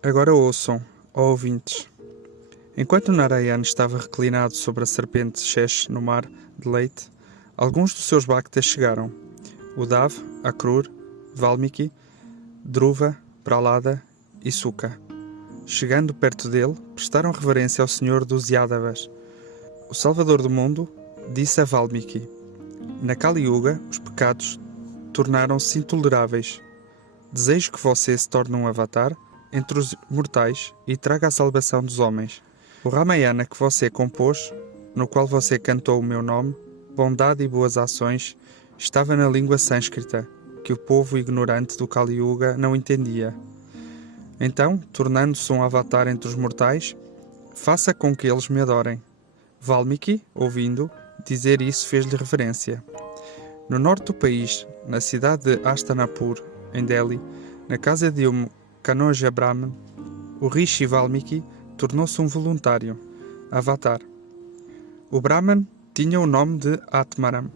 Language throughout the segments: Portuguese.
Agora ouçam, ó ouvintes. Enquanto Narayan estava reclinado sobre a serpente Shesh no mar de leite, alguns dos seus Bhaktas chegaram. Uddhav, Akrur, Valmiki, Dhruva, Prahlada e Sukha. Chegando perto dele, prestaram reverência ao Senhor dos Yadavas. O Salvador do mundo disse a Valmiki: Na Kali Yuga, os pecados tornaram-se intoleráveis. Desejo que você se torne um avatar entre os mortais e traga a salvação dos homens. O Ramayana que você compôs, no qual você cantou o meu nome, bondade e boas ações, estava na língua sânscrita, que o povo ignorante do Kali Yuga não entendia. Então, tornando-se um avatar entre os mortais, faça com que eles me adorem. Valmiki, ouvindo dizer isso, fez-lhe reverência. No norte do país, na cidade de Hastinapur, em Delhi, na casa de um Kanoja Brahman, o Rishi Valmiki tornou-se um voluntário, avatar. O Brahman tinha o nome de Atmaram.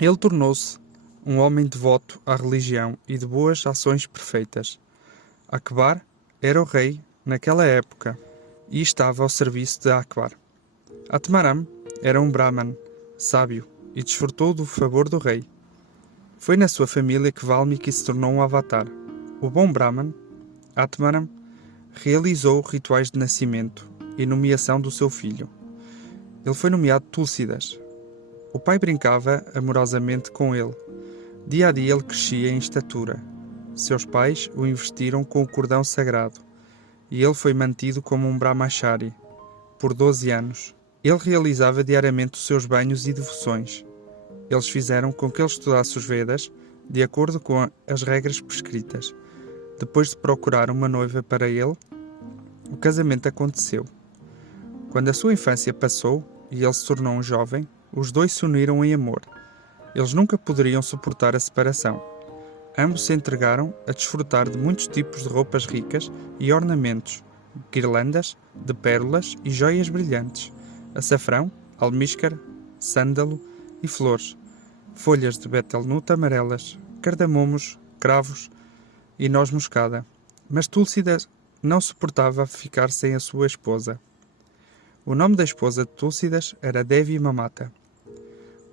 Ele tornou-se um homem devoto à religião e de boas ações perfeitas. Akbar era o rei naquela época e estava ao serviço de Akbar. Atmaram era um Brahman, sábio, e desfrutou do favor do rei. Foi na sua família que Valmiki se tornou um avatar. O bom Brahman, Atmaram, realizou rituais de nascimento e nomeação do seu filho. Ele foi nomeado Tulsidas. O pai brincava amorosamente com ele. Dia a dia ele crescia em estatura. Seus pais o investiram com o cordão sagrado e ele foi mantido como um brahmachari por 12 anos. Ele realizava diariamente os seus banhos e devoções. Eles fizeram com que ele estudasse os Vedas de acordo com as regras prescritas. Depois de procurar uma noiva para ele, o casamento aconteceu. Quando a sua infância passou e ele se tornou um jovem, os dois se uniram em amor. Eles nunca poderiam suportar a separação. Ambos se entregaram a desfrutar de muitos tipos de roupas ricas e ornamentos, guirlandas de pérolas e joias brilhantes, açafrão, almíscar, sândalo e flores, folhas de betelnut amarelas, cardamomos, cravos e noz moscada. Mas Tulsidas não suportava ficar sem a sua esposa. O nome da esposa de Tulsidas era Devi Mamata.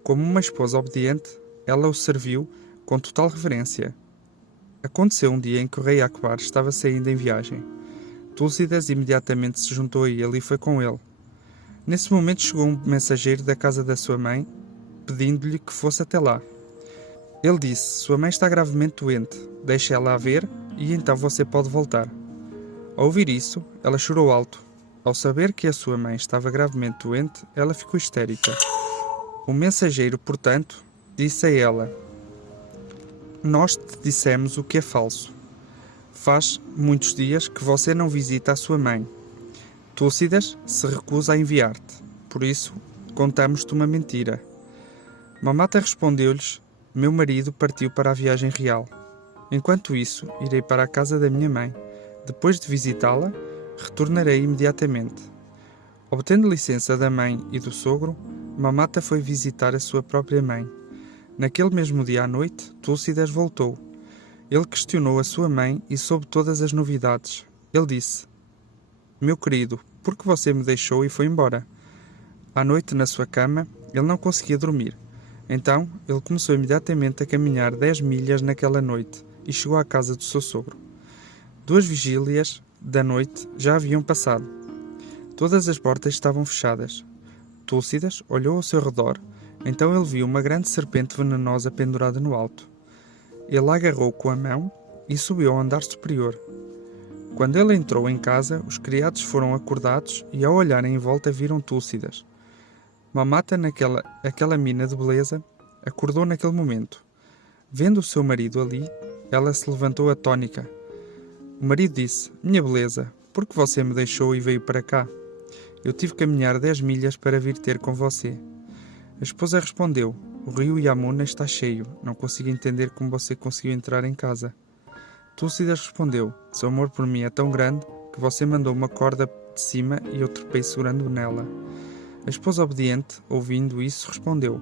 Como uma esposa obediente, ela o serviu com total reverência. Aconteceu um dia em que o rei Akbar estava saindo em viagem. Tulsidas imediatamente se juntou a ele e foi com ele. Nesse momento chegou um mensageiro da casa da sua mãe, pedindo-lhe que fosse até lá. Ele disse: Sua mãe está gravemente doente, deixe ela a ver e então você pode voltar. Ao ouvir isso, ela chorou alto. Ao saber que a sua mãe estava gravemente doente, ela ficou histérica. O mensageiro, portanto, disse a ela: Nós te dissemos o que é falso. Faz muitos dias que você não visita a sua mãe. Tulsidas se recusa a enviar-te. Por isso, contamos-te uma mentira. Mamata respondeu-lhes: Meu marido partiu para a viagem real. Enquanto isso, irei para a casa da minha mãe. Depois de visitá-la, retornarei imediatamente. Obtendo licença da mãe e do sogro, Mamata foi visitar a sua própria mãe. Naquele mesmo dia à noite, Tulsidas voltou. Ele questionou a sua mãe e soube todas as novidades. Ele disse: Meu querido, por que você me deixou e foi embora? À noite, na sua cama, ele não conseguia dormir. Então, ele começou imediatamente a caminhar 10 milhas naquela noite e chegou à casa do seu sogro. 2 vigílias da noite já haviam passado. Todas as portas estavam fechadas. Tulsidas olhou ao seu redor, então ele viu uma grande serpente venenosa pendurada no alto. Ele a agarrou com a mão e subiu ao andar superior. Quando ele entrou em casa, os criados foram acordados e, ao olharem em volta, viram Tulsidas. Mamata, aquela mina de beleza, acordou naquele momento. Vendo o seu marido ali, ela se levantou atônica. O marido disse: Minha beleza, por que você me deixou e veio para cá? Eu tive que caminhar 10 milhas para vir ter com você. A esposa respondeu: O rio Yamuna está cheio, não consigo entender como você conseguiu entrar em casa. Tulsidas respondeu: Seu amor por mim é tão grande que você mandou uma corda de cima e eu trepei segurando nela. A esposa obediente, ouvindo isso, respondeu: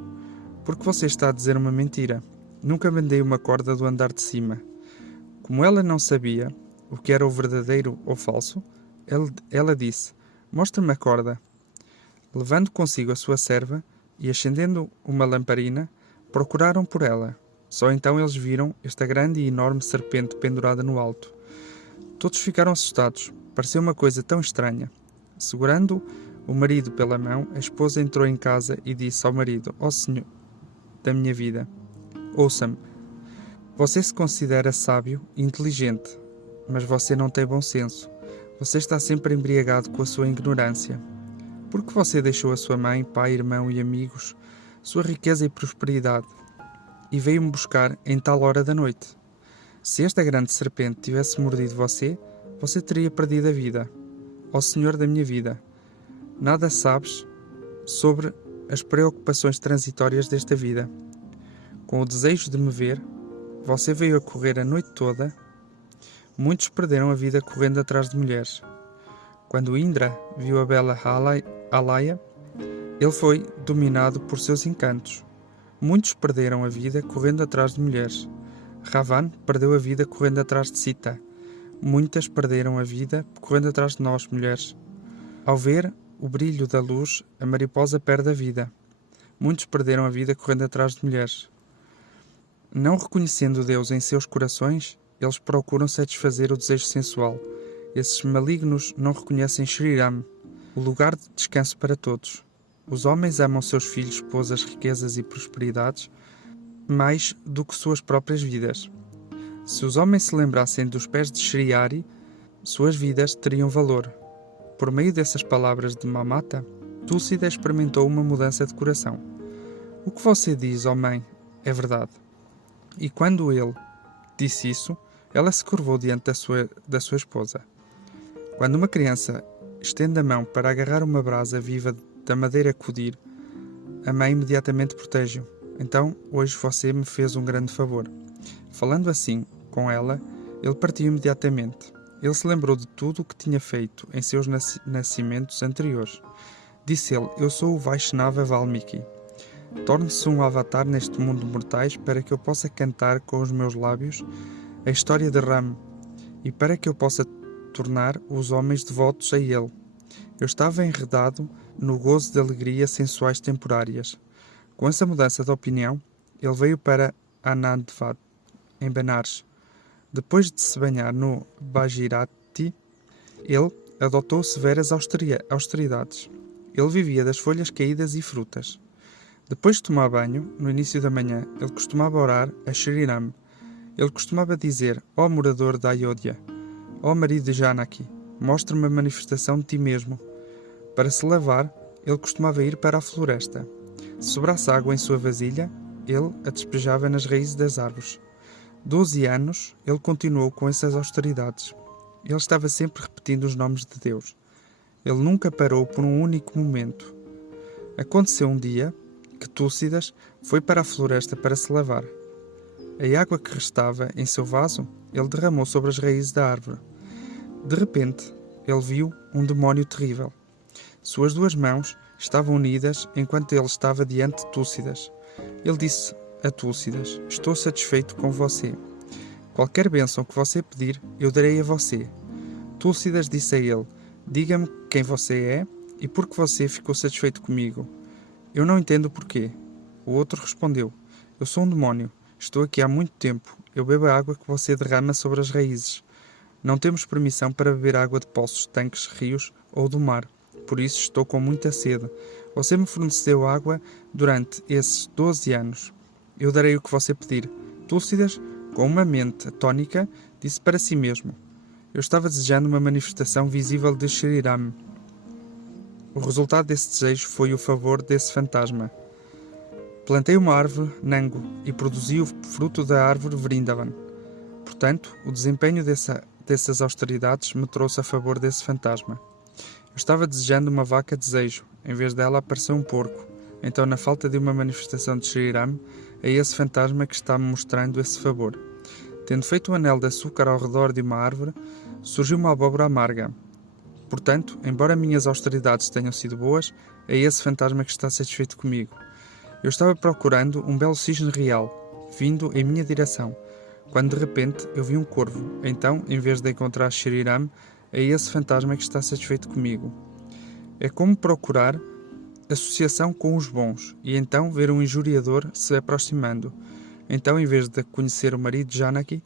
Porque você está a dizer uma mentira. Nunca mandei uma corda do andar de cima. Como ela não sabia, o que era o verdadeiro ou falso, ela disse: "Mostra-me a corda." Levando consigo a sua serva e acendendo uma lamparina, procuraram por ela. Só então eles viram esta grande e enorme serpente pendurada no alto. Todos ficaram assustados. Pareceu uma coisa tão estranha. Segurando o marido pela mão, a esposa entrou em casa e disse ao marido: "Ó Senhor da minha vida, ouça-me. Você se considera sábio e inteligente, mas você não tem bom senso. Você está sempre embriagado com a sua ignorância. Por que você deixou a sua mãe, pai, irmão e amigos, sua riqueza e prosperidade, e veio-me buscar em tal hora da noite? Se esta grande serpente tivesse mordido você, você teria perdido a vida. Ó Senhor da minha vida, nada sabes sobre as preocupações transitórias desta vida. Com o desejo de me ver, você veio a correr a noite toda. Muitos perderam a vida correndo atrás de mulheres. Quando Indra viu a bela Alaya, ele foi dominado por seus encantos. Muitos perderam a vida correndo atrás de mulheres. Ravan perdeu a vida correndo atrás de Sita. Muitas perderam a vida correndo atrás de nós, mulheres. Ao ver o brilho da luz, a mariposa perde a vida. Muitos perderam a vida correndo atrás de mulheres. Não reconhecendo Deus em seus corações, eles procuram satisfazer o desejo sensual. Esses malignos não reconhecem Shri Ram, o lugar de descanso para todos. Os homens amam seus filhos, esposas, riquezas e prosperidades mais do que suas próprias vidas. Se os homens se lembrassem dos pés de Shri Hari, suas vidas teriam valor. Por meio dessas palavras de Mamata, Tulsida experimentou uma mudança de coração. O que você diz, ó mãe, é verdade. E quando ele disse isso, ela se curvou diante da sua esposa. Quando uma criança estende a mão para agarrar uma brasa viva da madeira Kudir, a mãe imediatamente protege-o. Então, hoje você me fez um grande favor. Falando assim com ela, ele partiu imediatamente. Ele se lembrou de tudo o que tinha feito em seus nascimentos anteriores. Disse ele: "Eu sou o Vaishnava Valmiki. Torne-se um avatar neste mundo de mortais para que eu possa cantar com os meus lábios a história de Ram e para que eu possa tornar os homens devotos a ele." Eu estava enredado no gozo de alegrias sensuais temporárias. Com essa mudança de opinião, ele veio para Anandvat, em Benares. Depois de se banhar no Bhagirati, ele adotou severas austeridades. Ele vivia das folhas caídas e frutas. Depois de tomar banho, no início da manhã, ele costumava orar a Shri Ram. Ele costumava dizer: "Ó morador da Ayodhya, ó marido de Janaki, mostra-me a manifestação de ti mesmo." Para se lavar, ele costumava ir para a floresta. Se sobrasse água em sua vasilha, ele a despejava nas raízes das árvores. 12 anos, ele continuou com essas austeridades. Ele estava sempre repetindo os nomes de Deus. Ele nunca parou por um único momento. Aconteceu um dia que Tulsidas foi para a floresta para se lavar. A água que restava em seu vaso, ele derramou sobre as raízes da árvore. De repente, ele viu um demónio terrível. Suas duas mãos estavam unidas enquanto ele estava diante de Tulsidas. Ele disse a Tulsidas: "Estou satisfeito com você. Qualquer bênção que você pedir, eu darei a você." Tulsidas disse a ele: "Diga-me quem você é e por que você ficou satisfeito comigo." "Eu não entendo o porquê." O outro respondeu: "Eu sou um demónio. Estou aqui há muito tempo. Eu bebo a água que você derrama sobre as raízes. Não temos permissão para beber água de poços, tanques, rios ou do mar. Por isso estou com muita sede. Você me forneceu água durante esses 12 anos. Eu darei o que você pedir." Tulsidas, com uma mente atónica, disse para si mesmo: "Eu estava desejando uma manifestação visível de Shri Ram." O resultado desse desejo foi o favor desse fantasma. Plantei uma árvore Nango e produzi o fruto da árvore Vrindavan. Portanto, o desempenho dessas austeridades me trouxe a favor desse fantasma. Eu estava desejando uma vaca desejo, em vez dela apareceu um porco. Então, na falta de uma manifestação de Shri Ram, é esse fantasma que está me mostrando esse favor. Tendo feito um anel de açúcar ao redor de uma árvore, surgiu uma abóbora amarga. Portanto, embora minhas austeridades tenham sido boas, é esse fantasma que está satisfeito comigo. Eu estava procurando um belo cisne real, vindo em minha direção. quando de repente eu vi um corvo. Então, em vez de encontrar Shri Ram, é esse fantasma que está satisfeito comigo. É como procurar associação com os bons, e então ver um injuriador se aproximando. Então, em vez de conhecer o marido de Janaki,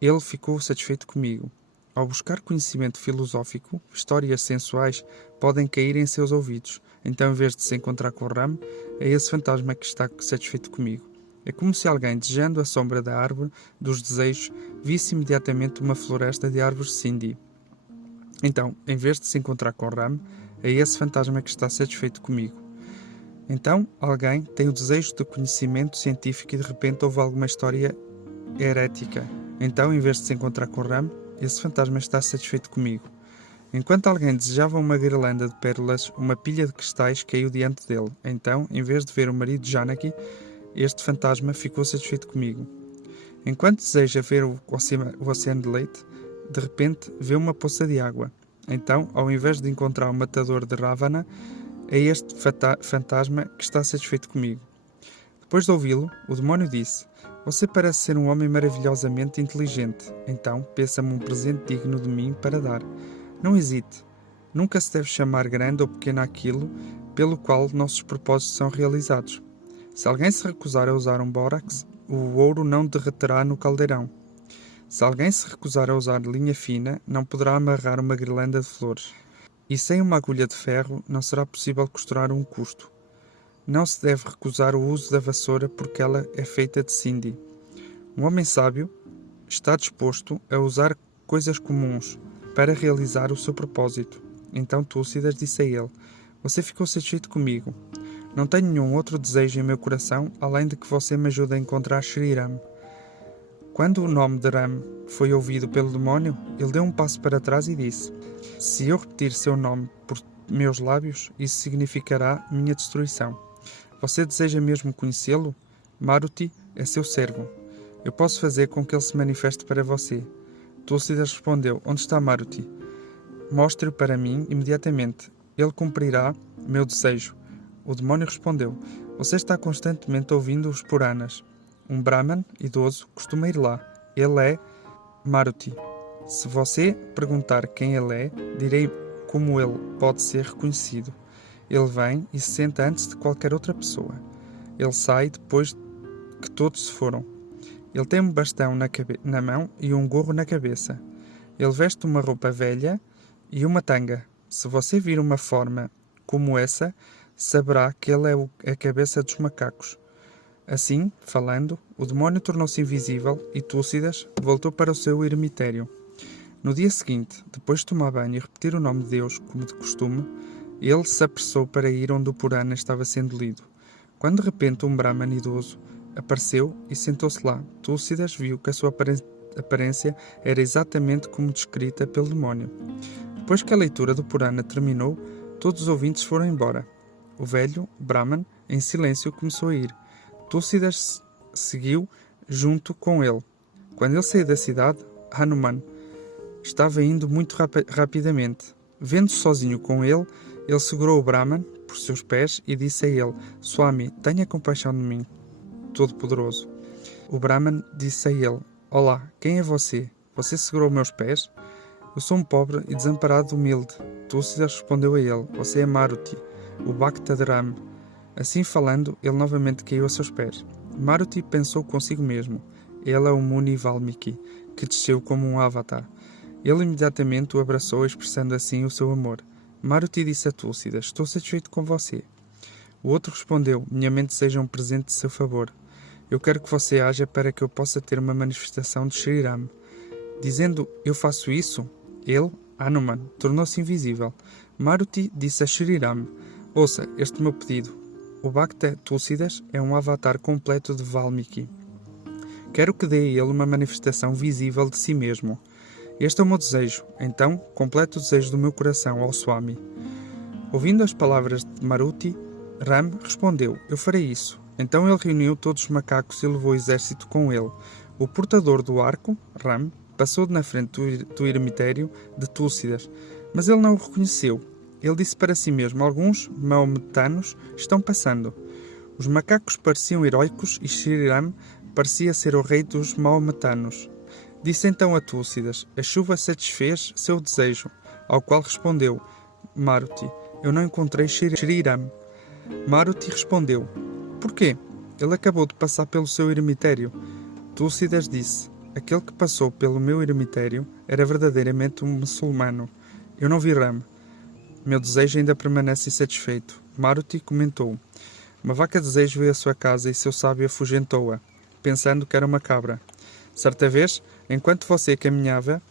ele ficou satisfeito comigo. Ao buscar conhecimento filosófico, histórias sensuais podem cair em seus ouvidos. Então, em vez de se encontrar com Ram, é esse fantasma que está satisfeito comigo. É como se alguém, desejando a sombra da árvore dos desejos, visse imediatamente uma floresta de árvores Sindhi. Então, em vez de se encontrar com Ram, é esse fantasma que está satisfeito comigo. Então, alguém tem o desejo de conhecimento científico e de repente houve alguma história herética. Então, em vez de se encontrar com Ram, esse fantasma está satisfeito comigo. Enquanto alguém desejava uma guirlanda de pérolas, uma pilha de cristais caiu diante dele. Então, em vez de ver o marido de Janaki, este fantasma ficou satisfeito comigo. Enquanto deseja ver o oceano de leite, de repente vê uma poça de água. Então, ao invés de encontrar o matador de Ravana, é este fantasma que está satisfeito comigo. Depois de ouvi-lo, o demónio disse: "Você parece ser um homem maravilhosamente inteligente. Então, peça-me um presente digno de mim para dar. Não hesite. Nunca se deve chamar grande ou pequeno aquilo pelo qual nossos propósitos são realizados. Se alguém se recusar a usar um bórax, o ouro não derreterá no caldeirão. Se alguém se recusar a usar linha fina, não poderá amarrar uma guirlanda de flores. E sem uma agulha de ferro, não será possível costurar um custo. Não se deve recusar o uso da vassoura porque ela é feita de Sindhi. Um homem sábio está disposto a usar coisas comuns para realizar o seu propósito." Então Tulsidas disse a ele: "Você ficou satisfeito comigo. Não tenho nenhum outro desejo em meu coração além de que você me ajude a encontrar Shri Ram." Quando o nome de Ram foi ouvido pelo demónio, ele deu um passo para trás e disse: "Se eu repetir seu nome por meus lábios, isso significará minha destruição. Você deseja mesmo conhecê-lo? Maruti é seu servo. Eu posso fazer com que ele se manifeste para você." Tulsidas respondeu: "Onde está Maruti? Mostre-o para mim imediatamente. Ele cumprirá meu desejo." O demónio respondeu: "Você está constantemente ouvindo os Puranas. Um Brahman idoso costuma ir lá. Ele é Maruti. Se você perguntar quem ele é, direi como ele pode ser reconhecido. Ele vem e se senta antes de qualquer outra pessoa. Ele sai depois que todos se foram. Ele tem um bastão na mão e um gorro na cabeça. Ele veste uma roupa velha e uma tanga. Se você vir uma forma como essa, saberá que ele é a cabeça dos macacos." Assim, falando, o demónio tornou-se invisível e Tulsidas voltou para o seu eremitério. No dia seguinte, depois de tomar banho e repetir o nome de Deus como de costume, ele se apressou para ir onde o Purana estava sendo lido. Quando de repente um Brahman idoso apareceu e sentou-se lá, Tulsidas viu que a sua aparência era exatamente como descrita pelo demónio. Depois que a leitura do Purana terminou, todos os ouvintes foram embora. O velho Brahman, em silêncio, começou a ir. Tulsidas seguiu junto com ele. Quando ele saiu da cidade, Hanuman estava indo muito rapidamente. Vendo-se sozinho com ele, ele segurou o Brahman por seus pés e disse a ele: "Swami, tenha compaixão de mim, Todo-Poderoso." O Brahman disse a ele: "Olá, quem é você? Você segurou meus pés?" "Eu sou um pobre e desamparado humilde." Tulsidas respondeu a ele: "Você é Maruti, o Bhakta de Ram." Assim falando, ele novamente caiu a seus pés. Maruti pensou consigo mesmo: ele é o Muni Valmiki, que desceu como um avatar. Ele imediatamente o abraçou, expressando assim o seu amor. Maruti disse a Tulsidas: "Estou satisfeito com você." O outro respondeu: "Minha mente seja um presente de seu favor. Eu quero que você haja para que eu possa ter uma manifestação de Shri Ram." Dizendo "eu faço isso", ele, Hanuman, tornou-se invisível. Maruti disse a Shri Ram: "Ouça este meu pedido. O Bhakta Tulsidas é um avatar completo de Valmiki. Quero que dê a ele uma manifestação visível de si mesmo. Este é o meu desejo. Então, complete o desejo do meu coração ao Swami." Ouvindo as palavras de Maruti, Ram respondeu: "Eu farei isso." Então ele reuniu todos os macacos e levou o exército com ele. O portador do arco, Ram, passou na frente do eremitério de Tulsidas, mas ele não o reconheceu. Ele disse para si mesmo: "Alguns maometanos estão passando." Os macacos pareciam heróicos e Shri Ram parecia ser o rei dos maometanos. Disse então a Túlcidas: a chuva satisfez seu desejo, ao qual respondeu Maruti: eu não encontrei Shriram. Maruti respondeu: porquê? Ele acabou de passar pelo seu eremitério. Túlcidas disse: aquele que passou pelo meu eremitério era verdadeiramente um muçulmano. Eu não vi Ram. Meu desejo ainda permanece insatisfeito. Maruti comentou: uma vaca de desejo veio à sua casa e seu sábio afugentou-a, pensando que era uma cabra. Certa vez, enquanto você caminhava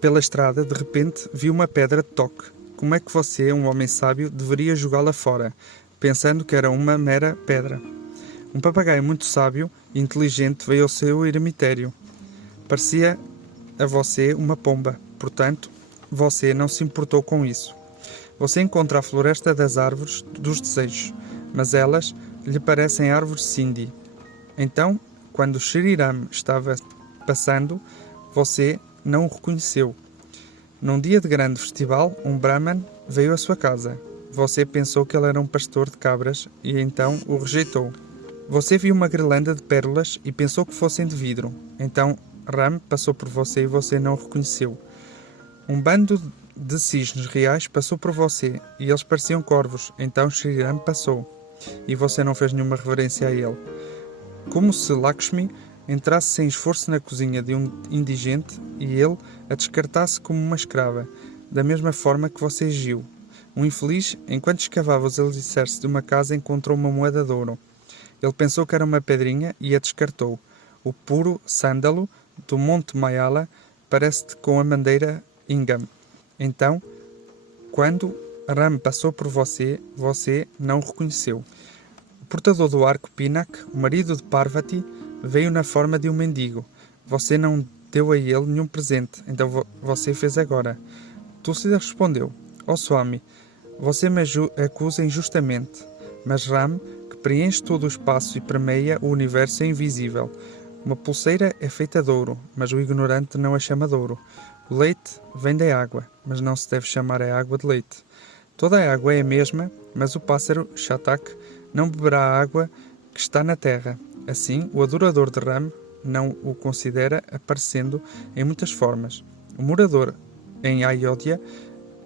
pela estrada, de repente viu uma pedra de toque. Como é que você, um homem sábio, deveria jogá-la fora, pensando que era uma mera pedra? Um papagaio muito sábio e inteligente veio ao seu eremitério. Parecia a você uma pomba, portanto, você não se importou com isso. Você encontra a floresta das árvores dos desejos, mas elas lhe parecem árvores Sindhi. Então, quando Shriram estava passando, você não o reconheceu. Num dia de grande festival, um Brahman veio à sua casa. Você pensou que ele era um pastor de cabras e então o rejeitou. Você viu uma guirlanda de pérolas e pensou que fossem de vidro. Então Ram passou por você e você não o reconheceu. Um bando de cisnes reais passou por você e eles pareciam corvos. Então Shriram passou e você não fez nenhuma reverência a ele. Como se Lakshmi entrasse sem esforço na cozinha de um indigente e ele a descartasse como uma escrava, da mesma forma que você agiu. Um infeliz, enquanto escavava os alicerces de uma casa, encontrou uma moeda de ouro. Ele pensou que era uma pedrinha e a descartou. O puro sândalo do Monte Mayala parece-te com a madeira Ingam. Então, quando Ram passou por você, você não o reconheceu. O portador do arco Pinak, o marido de Parvati, veio na forma de um mendigo. Você não deu a ele nenhum presente, então você fez agora. Túlcidas respondeu: ó Swami, você me acusa injustamente, mas Ram, que preenche todo o espaço e permeia o universo, é invisível. Uma pulseira é feita de ouro, mas o ignorante não a chama de ouro. O leite vem da água, mas não se deve chamar a água de leite. Toda a água é a mesma, mas o pássaro Shatak não beberá a água que está na terra. Assim, o adorador de Ram não o considera, aparecendo em muitas formas. O morador em Ayodhya,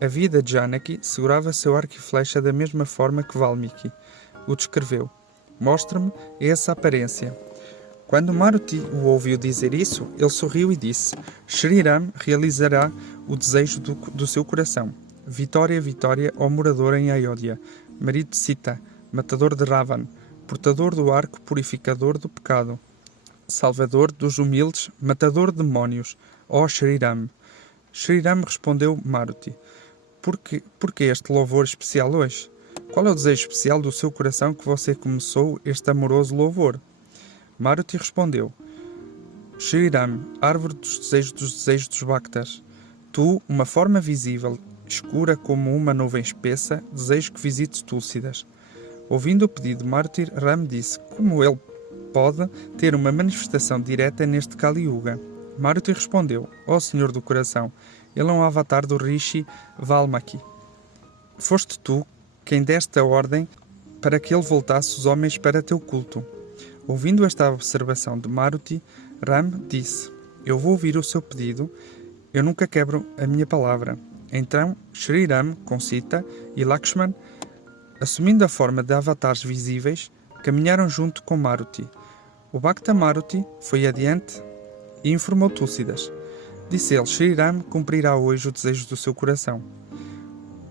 a vida de Janaki, segurava seu arco e flecha da mesma forma que Valmiki o descreveu. Mostra-me essa aparência. Quando Maruti o ouviu dizer isso, ele sorriu e disse: Shriram realizará o desejo do seu coração. Vitória, vitória, ó morador em Ayodhya, marido de Sita, matador de Ravan, portador do arco, purificador do pecado, salvador dos humildes, matador de demónios, ó Shriram. Shriram respondeu Maruti: Por que este louvor especial hoje? Qual é o desejo especial do seu coração que você começou este amoroso louvor? Maruti respondeu: Shriram, árvore dos desejos dos Bhaktas. Tu, uma forma visível, escura como uma nuvem espessa, desejo que visites Túlcidas. Ouvindo o pedido de Maruti, Ram disse: como ele pode ter uma manifestação direta neste Kali Yuga? Maruti respondeu: ó Senhor do Coração, ele é um avatar do Rishi Valmiki. Foste tu quem deste a ordem para que ele voltasse os homens para teu culto. Ouvindo esta observação de Maruti, Ram disse: eu vou ouvir o seu pedido, eu nunca quebro a minha palavra. Então Shriram, com Sita e Lakshman, assumindo a forma de avatares visíveis, caminharam junto com Maruti. O Bhakta Maruti foi adiante e informou Túlcidas. Disse ele: Shriram cumprirá hoje o desejo do seu coração.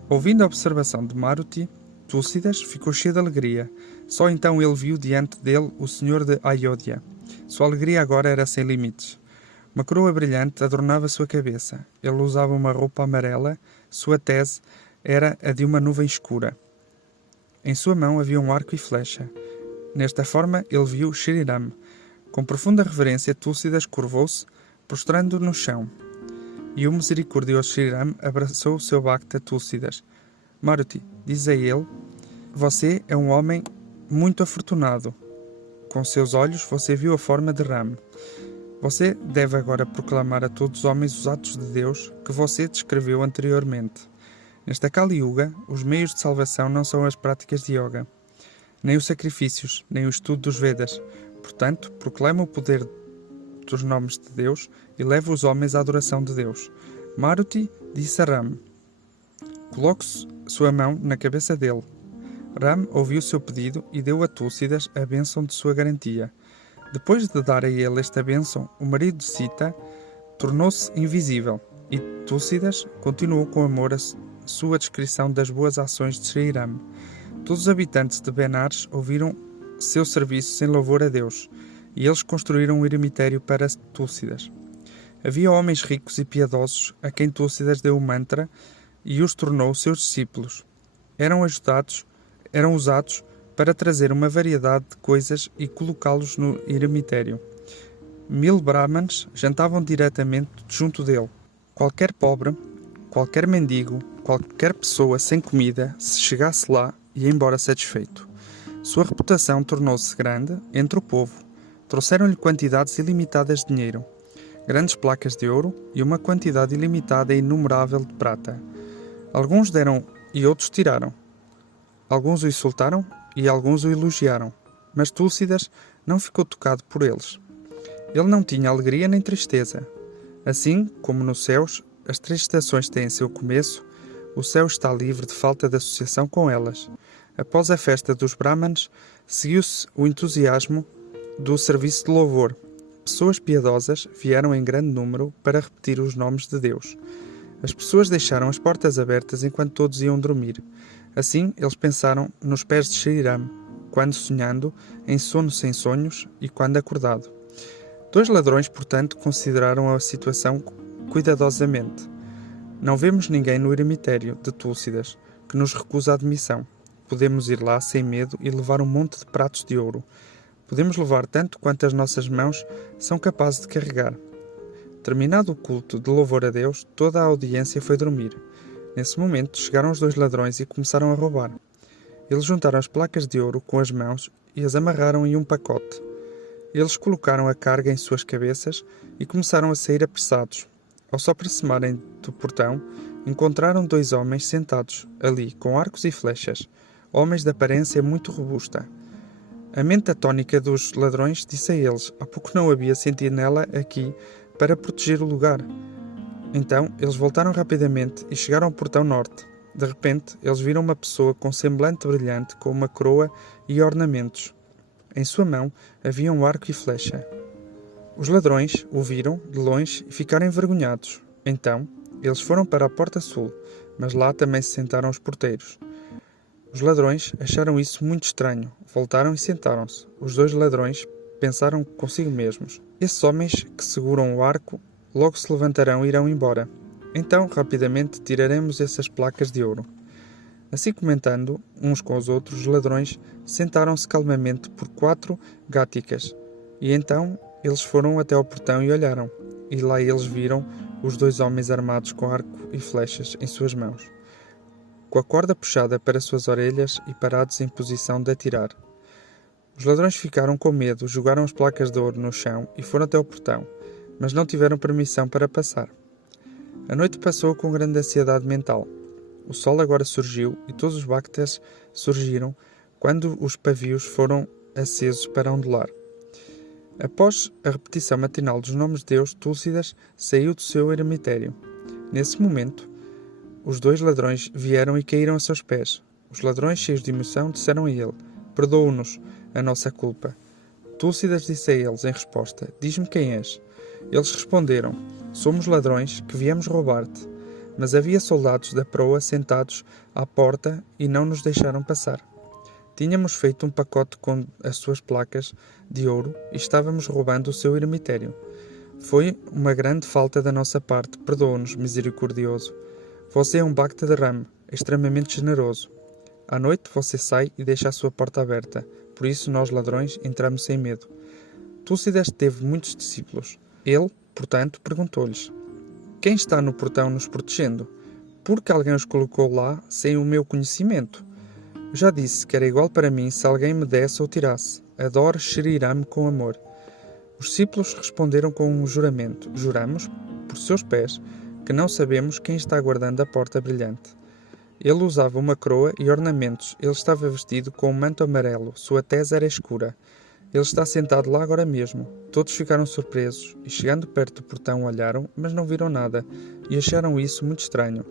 Ouvindo a observação de Maruti, Túlcidas ficou cheio de alegria. Só então ele viu diante dele o senhor de Ayodhya. Sua alegria agora era sem limites. Uma coroa brilhante adornava sua cabeça. Ele usava uma roupa amarela. Sua tese era a de uma nuvem escura. Em sua mão havia um arco e flecha. Nesta forma ele viu Shriram. Com profunda reverência, Túlcidas curvou-se, prostrando no chão. E o misericordioso Shriram abraçou o seu Bhakta Túlcidas. Maruti, diz a ele: você é um homem muito afortunado. Com seus olhos você viu a forma de Ram. Você deve agora proclamar a todos os homens os atos de Deus que você descreveu anteriormente. Nesta Kali Yuga, os meios de salvação não são as práticas de yoga, nem os sacrifícios, nem o estudo dos Vedas. Portanto, proclama o poder dos nomes de Deus e leva os homens à adoração de Deus. Maruti disse a Ram: coloque sua mão na cabeça dele. Ram ouviu o seu pedido e deu a Túlsidas a bênção de sua garantia. Depois de dar a ele esta bênção, o marido de Sita tornou-se invisível e Túlsidas continuou com amor a sua descrição das boas ações de Sri Ram. Todos os habitantes de Benares ouviram seu serviço em louvor a Deus, e eles construíram um eremitério para Túlsidas. Havia homens ricos e piedosos a quem Túlsidas deu o mantra e os tornou seus discípulos. Eram usados para trazer uma variedade de coisas e colocá-los no eremitério. 1000 brahmanes jantavam diretamente junto dele. Qualquer pobre, qualquer mendigo, qualquer pessoa sem comida, se chegasse lá, ia embora satisfeito. Sua reputação tornou-se grande entre o povo. Trouxeram-lhe quantidades ilimitadas de dinheiro, grandes placas de ouro e uma quantidade ilimitada e inumerável de prata. Alguns deram e outros tiraram. Alguns o insultaram e alguns o elogiaram, mas Túlsidas não ficou tocado por eles. Ele não tinha alegria nem tristeza. Assim como nos céus, as 3 estações têm seu começo, o céu está livre de falta de associação com elas. Após a festa dos Brahmanes, seguiu-se o entusiasmo do serviço de louvor. Pessoas piedosas vieram em grande número para repetir os nomes de Deus. As pessoas deixaram as portas abertas enquanto todos iam dormir. Assim, eles pensaram nos pés de Sri Ram, quando sonhando, em sono sem sonhos e quando acordado. 2 ladrões, portanto, consideraram a situação cuidadosamente. Não vemos ninguém no eremitério de Túlsidas, que nos recusa a admissão. Podemos ir lá sem medo e levar um monte de pratos de ouro. Podemos levar tanto quanto as nossas mãos são capazes de carregar. Terminado o culto de louvor a Deus, toda a audiência foi dormir. Nesse momento, chegaram os 2 ladrões e começaram a roubar. Eles juntaram as placas de ouro com as mãos e as amarraram em um pacote. Eles colocaram a carga em suas cabeças e começaram a sair apressados. Ao se aproximarem do portão, encontraram 2 homens sentados ali, com arcos e flechas, homens de aparência muito robusta. A mente atónica dos ladrões disse a eles: há pouco não havia sentinela aqui para proteger o lugar. Então, eles voltaram rapidamente e chegaram ao portão norte. De repente, eles viram uma pessoa com semblante brilhante, com uma coroa e ornamentos. Em sua mão havia um arco e flecha. Os ladrões o viram de longe e ficaram envergonhados. Então, eles foram para a porta sul, mas lá também se sentaram os porteiros. Os ladrões acharam isso muito estranho. Voltaram e sentaram-se. Os 2 ladrões pensaram consigo mesmos: esses homens que seguram o arco logo se levantarão e irão embora. Então, rapidamente, tiraremos essas placas de ouro. Assim comentando uns com os outros, os ladrões sentaram-se calmamente por 4 gáticas. E então eles foram até ao portão e olharam. E lá eles viram os 2 homens armados com arco e flechas em suas mãos, com a corda puxada para suas orelhas e parados em posição de atirar. Os ladrões ficaram com medo, jogaram as placas de ouro no chão e foram até ao portão, mas não tiveram permissão para passar. A noite passou com grande ansiedade mental. O sol agora surgiu e todos os bhaktas surgiram quando os pavios foram acesos para ondular. Após a repetição matinal dos nomes de Deus, Túlsidas saiu do seu eremitério. Nesse momento, os 2 ladrões vieram e caíram a seus pés. Os ladrões, cheios de emoção, disseram a ele: perdoa-nos a nossa culpa. Túlsidas disse a eles em resposta: diz-me quem és. Eles responderam: somos ladrões que viemos roubar-te. Mas havia soldados da proa sentados à porta e não nos deixaram passar. Tínhamos feito um pacote com as suas placas de ouro e estávamos roubando o seu eremitério. Foi uma grande falta da nossa parte. Perdoa-nos, misericordioso. Você é um Bhakta de Ram, extremamente generoso. À noite você sai e deixa a sua porta aberta. Por isso nós, ladrões, entramos sem medo. Túlsidas teve muitos discípulos. Ele, portanto, perguntou-lhes: quem está no portão nos protegendo? Por que alguém os colocou lá sem o meu conhecimento? Eu já disse que era igual para mim se alguém me desse ou tirasse. Adoro Shri Ram com amor. Os discípulos responderam com um juramento: juramos, por seus pés, que não sabemos quem está guardando a porta brilhante. Ele usava uma coroa e ornamentos. Ele estava vestido com um manto amarelo. Sua tez era escura. Ele está sentado lá agora mesmo. Todos ficaram surpresos e, chegando perto do portão, olharam, mas não viram nada, e acharam isso muito estranho.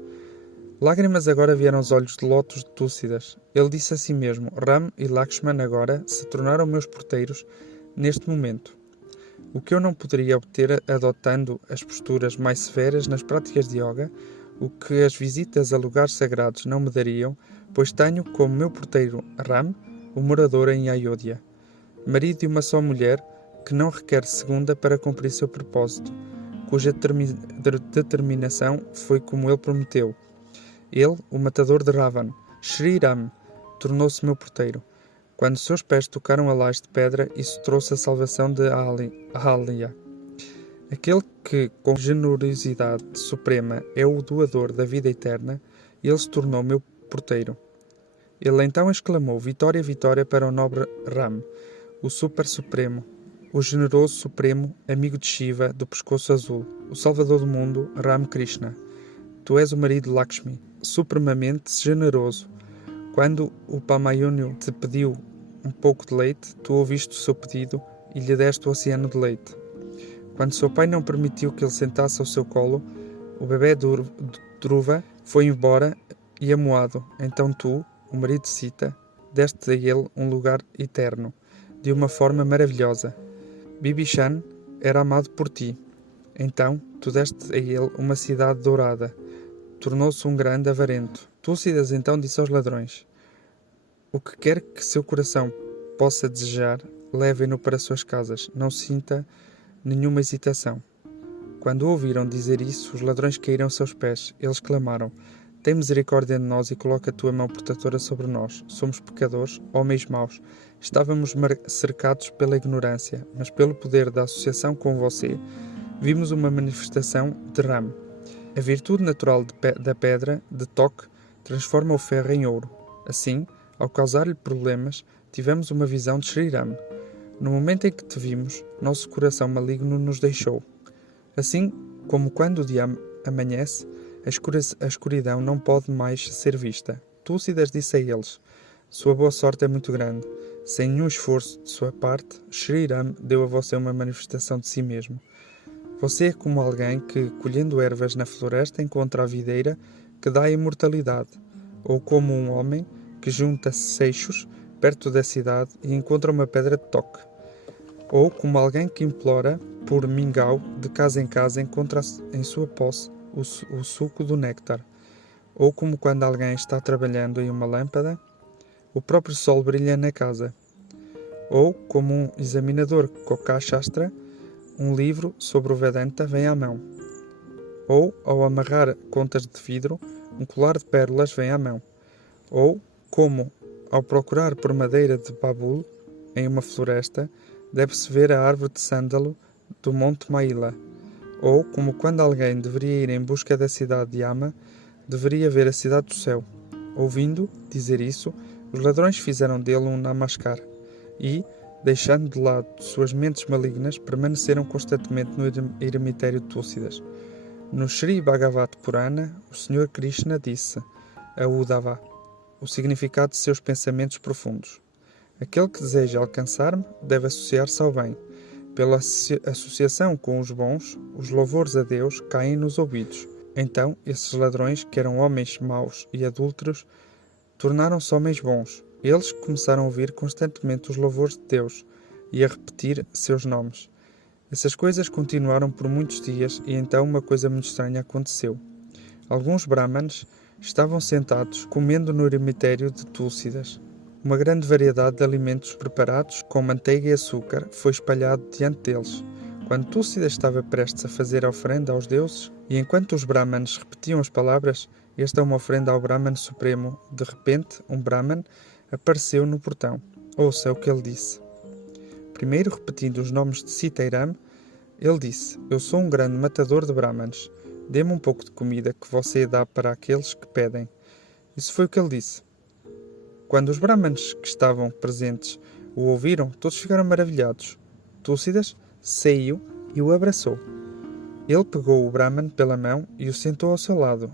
Lágrimas agora vieram aos olhos de Lotus de Túlcidas. Ele disse a si mesmo: Ram e Lakshman agora se tornaram meus porteiros neste momento. O que eu não poderia obter adotando as posturas mais severas nas práticas de yoga, o que as visitas a lugares sagrados não me dariam, pois tenho como meu porteiro Ram, o morador em Ayodhya, marido de uma só mulher, que não requer segunda para cumprir seu propósito, cuja determinação foi como ele prometeu. Ele, o matador de Ravan, Shri Ram, tornou-se meu porteiro. Quando seus pés tocaram a laje de pedra, isso trouxe a salvação de Ahalya. Aquele que, com generosidade suprema, é o doador da vida eterna, ele se tornou meu porteiro. Ele então exclamou: Vitória, vitória para o nobre Ram, o super supremo, o generoso supremo, amigo de Shiva, do pescoço azul, o salvador do mundo, Ram Krishna. Tu és o marido de Lakshmi, supremamente generoso. Quando o Pamayunyu te pediu um pouco de leite, tu ouviste o seu pedido e lhe deste o oceano de leite. Quando seu pai não permitiu que ele sentasse ao seu colo, o bebê Dhruva foi embora e amuado. Então tu, o marido de Sita, deste a ele um lugar eterno, de uma forma maravilhosa. Bibhishan era amado por ti. Então tu deste a ele uma cidade dourada. Tornou-se um grande avarento. Túlcidas então disse aos ladrões: O que quer que seu coração possa desejar, levem-no para suas casas. Não sinta nenhuma hesitação. Quando ouviram dizer isso, os ladrões caíram a seus pés. Eles clamaram: Tem misericórdia de nós e coloca a tua mão protetora sobre nós. Somos pecadores, homens maus. Estávamos cercados pela ignorância, mas pelo poder da associação com você, vimos uma manifestação de Ram. A virtude natural da pedra de toque transforma o ferro em ouro. Assim, ao causar-lhe problemas, tivemos uma visão de Shri Ram. No momento em que te vimos, nosso coração maligno nos deixou. Assim como quando o dia amanhece, a escuridão não pode mais ser vista. Túlcidas disse a eles: Sua boa sorte é muito grande. Sem nenhum esforço de sua parte, Shri Ram deu a você uma manifestação de si mesmo. Você é como alguém que, colhendo ervas na floresta, encontra a videira que dá a imortalidade, ou como um homem que junta seixos perto da cidade e encontra uma pedra de toque, ou como alguém que implora por mingau de casa em casa encontra em sua posse o suco do néctar, ou como quando alguém está trabalhando em uma lâmpada, o próprio sol brilha na casa, ou como um examinador Koka Shastra, um livro sobre o Vedanta vem à mão, ou ao amarrar contas de vidro, um colar de pérolas vem à mão, ou como ao procurar por madeira de babul em uma floresta, deve-se ver a árvore de sândalo do Monte Maila, ou como quando alguém deveria ir em busca da cidade de Yama, deveria ver a cidade do céu. Ouvindo dizer isso, os ladrões fizeram dele um namaskar e, deixando de lado suas mentes malignas, permaneceram constantemente no eremitério de Túlcidas. No Sri Bhagavat Purana, o Senhor Krishna disse a Uddhava o significado de seus pensamentos profundos. Aquele que deseja alcançar-me deve associar-se ao bem. Pela associação com os bons, os louvores a Deus caem nos ouvidos. Então, esses ladrões, que eram homens maus e adúlteros, tornaram-se homens bons. Eles começaram a ouvir constantemente os louvores de Deus e a repetir seus nomes. Essas coisas continuaram por muitos dias e então uma coisa muito estranha aconteceu. Alguns brahmanes estavam sentados comendo no eremitério de Túlcidas. Uma grande variedade de alimentos preparados com manteiga e açúcar foi espalhado diante deles. Quando Túlcidas estava prestes a fazer a oferenda aos deuses, e enquanto os brahmanes repetiam as palavras: Esta é uma oferenda ao Brahman Supremo, de repente, um brahman apareceu no portão. Ouça o que ele disse. Primeiro, repetindo os nomes de Sita e Ram, ele disse: Eu sou um grande matador de brahmanes. Dê-me um pouco de comida que você dá para aqueles que pedem. Isso foi o que ele disse. Quando os brahmanes que estavam presentes o ouviram, todos ficaram maravilhados. Túlcidas saiu e o abraçou. Ele pegou o brahman pela mão e o sentou ao seu lado.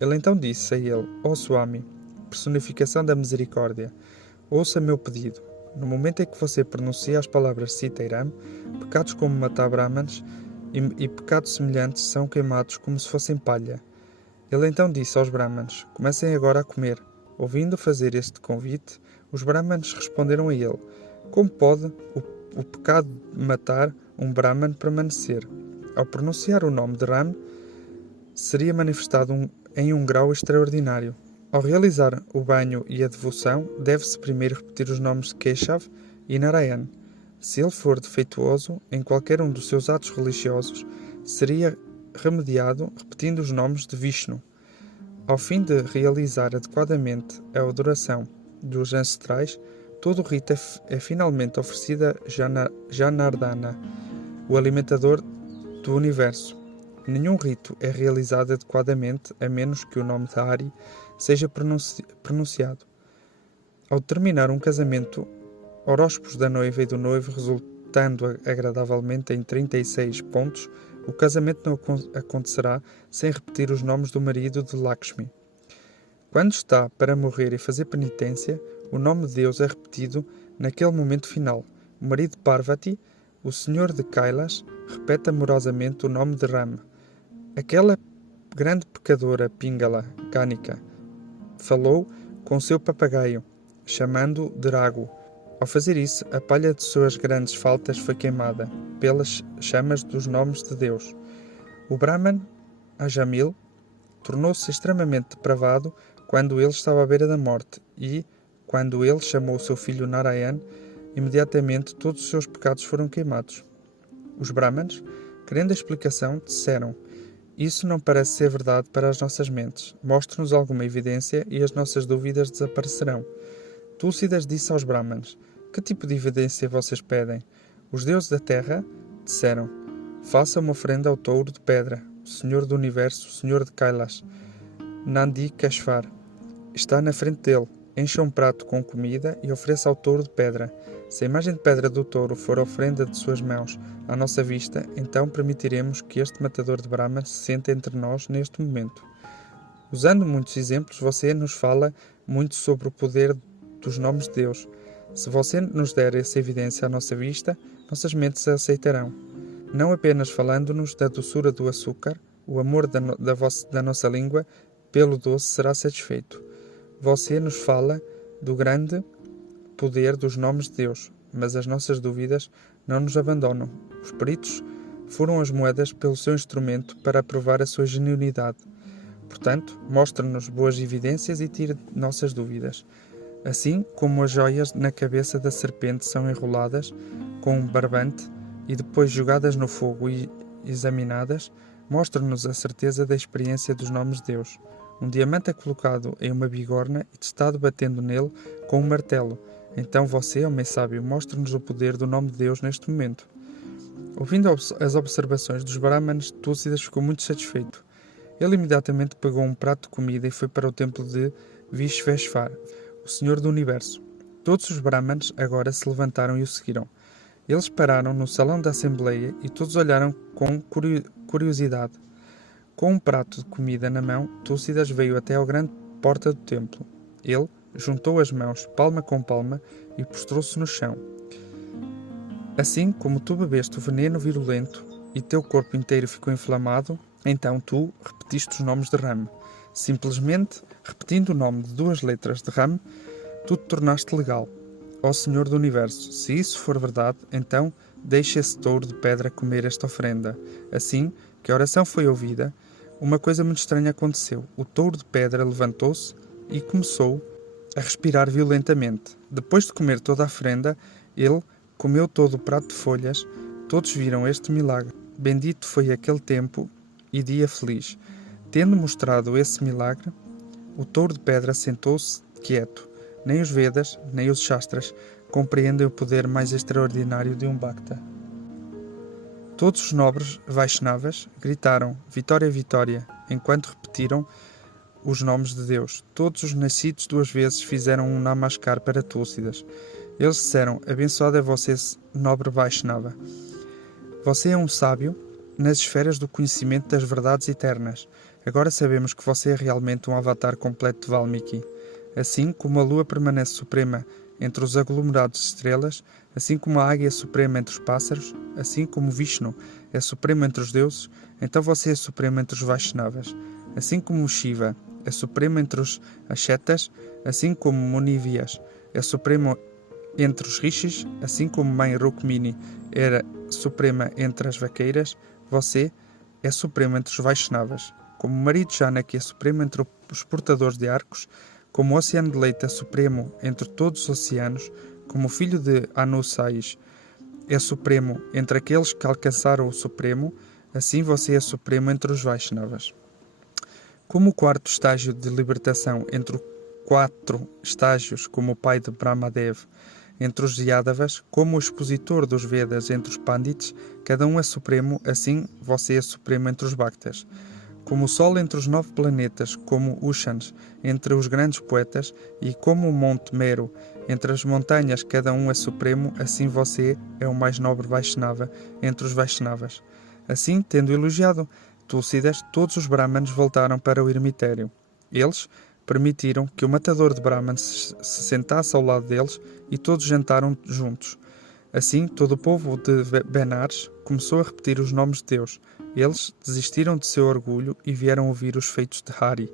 Ele então disse a ele: Ó Swami, personificação da misericórdia, ouça meu pedido. No momento em que você pronuncia as palavras Sitairam, pecados como matar Brahmanes e pecados semelhantes são queimados como se fossem palha. Ele então disse aos Brahmanes: comecem agora a comer. Ouvindo fazer este convite, os Brahmanes responderam a ele: como pode o pecado de matar um Brahman permanecer? Ao pronunciar o nome de Ram, seria manifestado em um grau extraordinário. Ao realizar o banho e a devoção, deve-se primeiro repetir os nomes de Keshav e Narayan. Se ele for defeituoso em qualquer um dos seus atos religiosos, seria remediado repetindo os nomes de Vishnu. Ao fim de realizar adequadamente a adoração dos ancestrais, todo o rito é finalmente oferecido a Janardana, o alimentador do universo. Nenhum rito é realizado adequadamente a menos que o nome de Hari seja pronunciado. Ao terminar um casamento, horóscopos da noiva e do noivo resultando agradavelmente em 36 pontos, o casamento não acontecerá sem repetir os nomes do marido de Lakshmi. Quando está para morrer e fazer penitência, o nome de Deus é repetido naquele momento final. O marido de Parvati, o senhor de Kailash, repete amorosamente o nome de Ram. Aquela grande pecadora Pingala, Ganika, falou com seu papagaio, chamando-o de Ragu. Ao fazer isso, a palha de suas grandes faltas foi queimada pelas chamas dos nomes de Deus. O Brahman, Ajamil, tornou-se extremamente depravado quando ele estava à beira da morte e, quando ele chamou seu filho Narayan, imediatamente todos os seus pecados foram queimados. Os Brahmanes, querendo a explicação, disseram: isso não parece ser verdade para as nossas mentes. Mostre-nos alguma evidência e as nossas dúvidas desaparecerão. Túlsidas disse aos Brahmanes: que tipo de evidência vocês pedem? Os deuses da terra disseram: faça uma oferenda ao touro de pedra, o senhor do universo, o senhor de Kailash. Nandi Kashvar está na frente dele. Encha um prato com comida e ofereça ao touro de pedra. Se a imagem de pedra do touro for a oferenda de suas mãos à nossa vista, então permitiremos que este matador de Brahma se sente entre nós neste momento. Usando muitos exemplos, você nos fala muito sobre o poder dos nomes de Deus. Se você nos der essa evidência à nossa vista, nossas mentes a aceitarão. Não apenas falando-nos da doçura do açúcar, o amor da nossa língua pelo doce será satisfeito. Você nos fala do grande poder dos nomes de Deus, mas as nossas dúvidas não nos abandonam. Os peritos furam as moedas pelo seu instrumento para provar a sua genuinidade. Portanto, mostre-nos boas evidências e tire nossas dúvidas. Assim como as joias na cabeça da serpente são enroladas com um barbante e depois jogadas no fogo e examinadas, mostre-nos a certeza da experiência dos nomes de Deus. Um diamante é colocado em uma bigorna e testado batendo nele com um martelo. Então você, homem sábio, mostre-nos o poder do nome de Deus neste momento. Ouvindo as observações dos Brahmanes, Túlsidas ficou muito satisfeito. Ele imediatamente pegou um prato de comida e foi para o templo de Vishveshvar, o Senhor do Universo. Todos os Brahmanes agora se levantaram e o seguiram. Eles pararam no salão da Assembleia e todos olharam com curiosidade. Com um prato de comida na mão, Túlsidas veio até à grande porta do templo. Ele juntou as mãos, palma com palma, e prostrou-se no chão. Assim como tu bebeste o veneno virulento e teu corpo inteiro ficou inflamado, então tu repetiste os nomes de Ram. Simplesmente, repetindo o nome de 2 letras de Ram, tu te tornaste legal. Ó Senhor do Universo, se isso for verdade, então deixe esse touro de pedra comer esta oferenda. Assim que a oração foi ouvida, uma coisa muito estranha aconteceu. O touro de pedra levantou-se e começou a respirar violentamente. Depois de comer toda a oferenda, ele comeu todo o prato de folhas. Todos viram este milagre. Bendito foi aquele tempo e dia feliz. Tendo mostrado esse milagre, o touro de pedra sentou-se quieto. Nem os Vedas, nem os Shastras compreendem o poder mais extraordinário de um Bhakta. Todos os nobres Vaishnavas gritaram Vitória, Vitória, enquanto repetiram os nomes de Deus. Todos os nascidos 2 vezes fizeram um namaskar para Túlsidas. Eles disseram: abençoado é você, nobre Vaishnava. Você é um sábio nas esferas do conhecimento das verdades eternas. Agora sabemos que você é realmente um avatar completo de Valmiki. Assim como a lua permanece suprema entre os aglomerados de estrelas, assim como a águia é suprema entre os pássaros, assim como Vishnu é supremo entre os deuses, então você é supremo entre os Vaishnavas. Assim como Shiva é supremo entre os Ascetas, assim como Munivyas é supremo entre os Rishis, assim como Mãe Rukmini era suprema entre as vaqueiras, você é supremo entre os Vaishnavas. Como o marido Janaki é supremo entre os portadores de arcos, como o oceano de leite é supremo entre todos os oceanos, como o filho de Anu Sais é supremo entre aqueles que alcançaram o supremo, assim você é supremo entre os Vaishnavas. Como o quarto estágio de libertação entre os 4 estágios, como o pai de Brahmadev entre os Yadavas, como o expositor dos Vedas entre os Pandits, cada um é supremo, assim você é supremo entre os Bhaktas. Como o Sol entre os 9 planetas, como Ushans entre os grandes poetas, e como o Monte Meru entre as montanhas, cada um é supremo, assim você é o mais nobre Vaishnava entre os Vaishnavas. Assim, tendo elogiado Tulsidas, todos os Brahmanes voltaram para o ermitério. Eles permitiram que o matador de Brahmanes se sentasse ao lado deles e todos jantaram juntos. Assim, todo o povo de Benares começou a repetir os nomes de Deus. Eles desistiram de seu orgulho e vieram ouvir os feitos de Hari.